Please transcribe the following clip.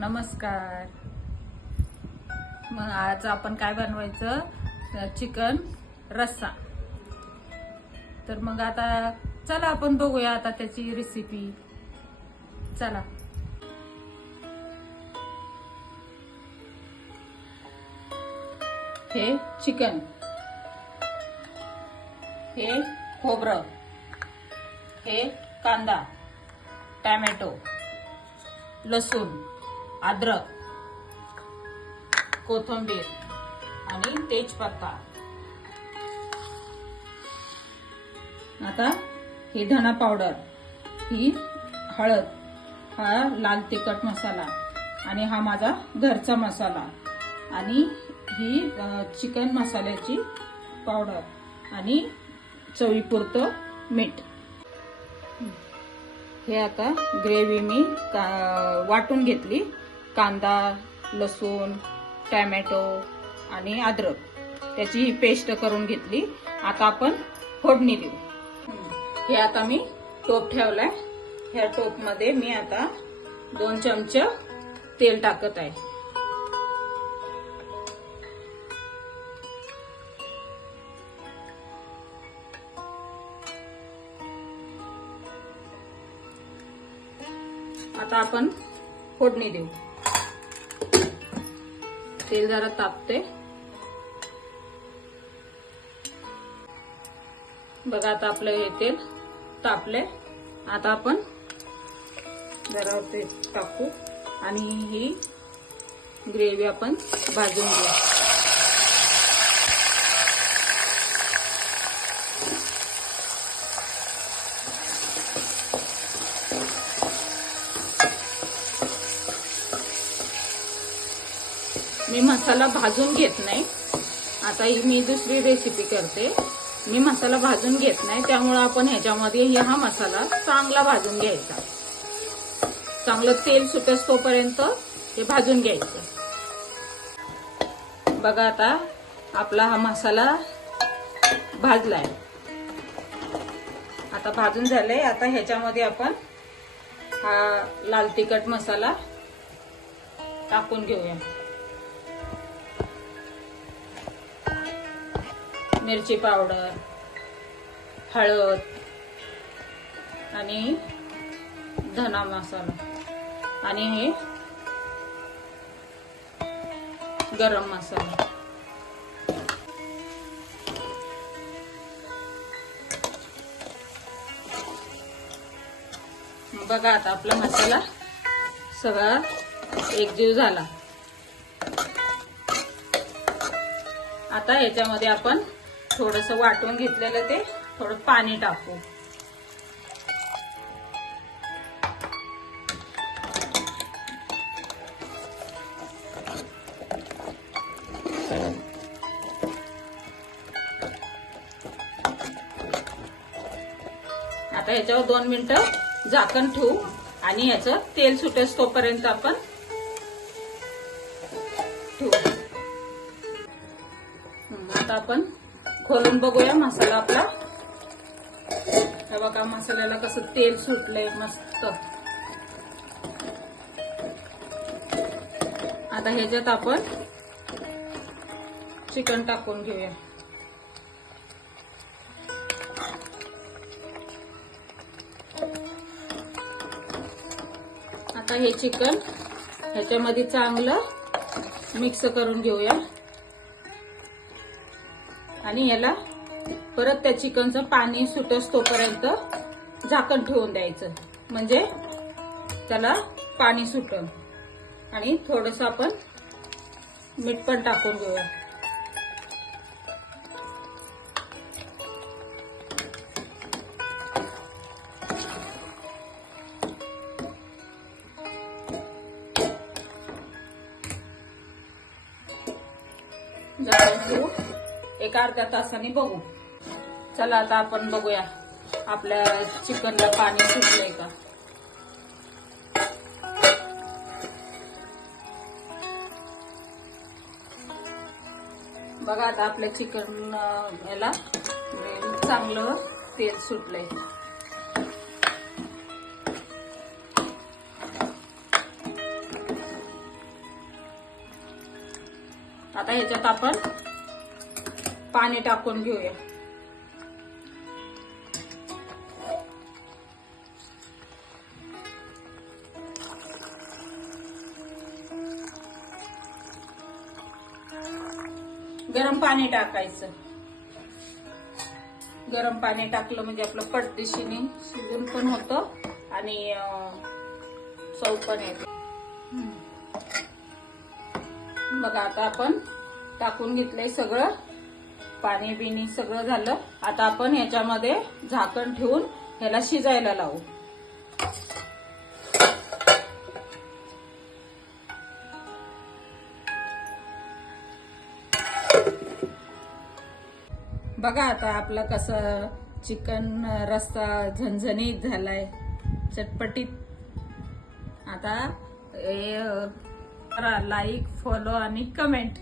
नमस्कार. मग आज आपण काय बनवायचं? चिकन रस्सा. तर मग आता चला आपण बघूया आता त्याची रेसिपी. चला. हे चिकन, हे खोबरं, हे कांदा, टोमॅटो, लसूण, अद्रक, कोथिंबीर आणि तेजपत्ता. आता ही धना पावडर, ही हळद, हा लाल तिखट मसाला आणि हा माझा घरचा मसाला आणि ही चिकन मसाल्याची पावडर आणि चवीपुरतं मीठ. हे आता ग्रेव्ही मी वाटून घेतली. कांदा, लसूण, टोमॅटो आणि अद्रक त्याची ही पेस्ट करून घेतली. आता आपण फोडणी देऊ. हे आता मी टोप ठेवलाय. ह्या टोप मध्ये मी आता 2 चमचे तेल टाकत आहे. आता आपण फोडणी देऊ. तेल जरा तापते. बघा आता आपलं हे तेल तापले. आता आपण जरा ते टाकू आणि ही ग्रेव्ही आपण भाजून घेऊ. मी मसाला भाजून घेत नाही. आता ही मी दुसरी रेसिपी करते. मी मसाला भाजून घेत नाही, त्यामुळे आपण ह्याच्यामध्ये हा मसाला चांगला भाजून घ्यायचा. चांगलं तेल सुटेस तोपर्यंत हे भाजून घ्यायचं. बघा आता आपला हा मसाला भाजलाय. आता भाजून झालंय. आता ह्याच्यामध्ये आपण हा लाल तिखट मसाला टाकून घेऊया. मिरची पावडर, हळद आणि धना मसाला आणि हे गरम मसाला. बघा आता आपला मसाला सगळा एकजीव झाला. आता याच्यामध्ये आपण थोडंसं वाटून घेतलेलं ते थोडं पाणी टाकू. आता ह्याच्यावर 2 मिनिटं झाकण ठेवू आणि ह्याचं तेल सुटेस तोपर्यंत आपण ठेवू. आता आपण खोलून बघूया मसाला आपला. हे बघा मसाल्याला कसं तेल सुटलंय मस्त. आता ह्याच्यात आपण चिकन टाकून घेऊया. आता हे चिकन ह्याच्यामध्ये चांगलं मिक्स करून घेऊया आणि याला परत त्या चिकनचं पाणी सुटस तोपर्यंत झाकण ठेवून द्यायचं. म्हणजे त्याला पाणी सुटल. आणि थोडंसं आपण मीठ पण टाकून घेऊया. झाकण ठेवू. एक अर्ध्या तासाने बघू. चला आता आपण बघूया आपल्या चिकनला पाणी सुटलंय का. बघा आता आपल्या चिकन याला चांगलं तेल सुटलंय. आता ह्याच्यात आपण पाणी टाकून घेऊया. गरम पाणी टाकायचं. गरम पाणी टाकलं म्हणजे आपलं पटदिशीने शिजून पण होतं आणि चव पण येते. बघा आता आपण टाकून घेतलंय सगळं, पाणी बिणी सगळं झालं. आता आपण ह्याच्यामध्ये झाकण ठेवून ह्याला शिजायला लावू. बघा आता आपलं कसं चिकन रस्सा झणझणीत झालाय, चटपटीत. आता लाईक, फॉलो आणि कमेंट.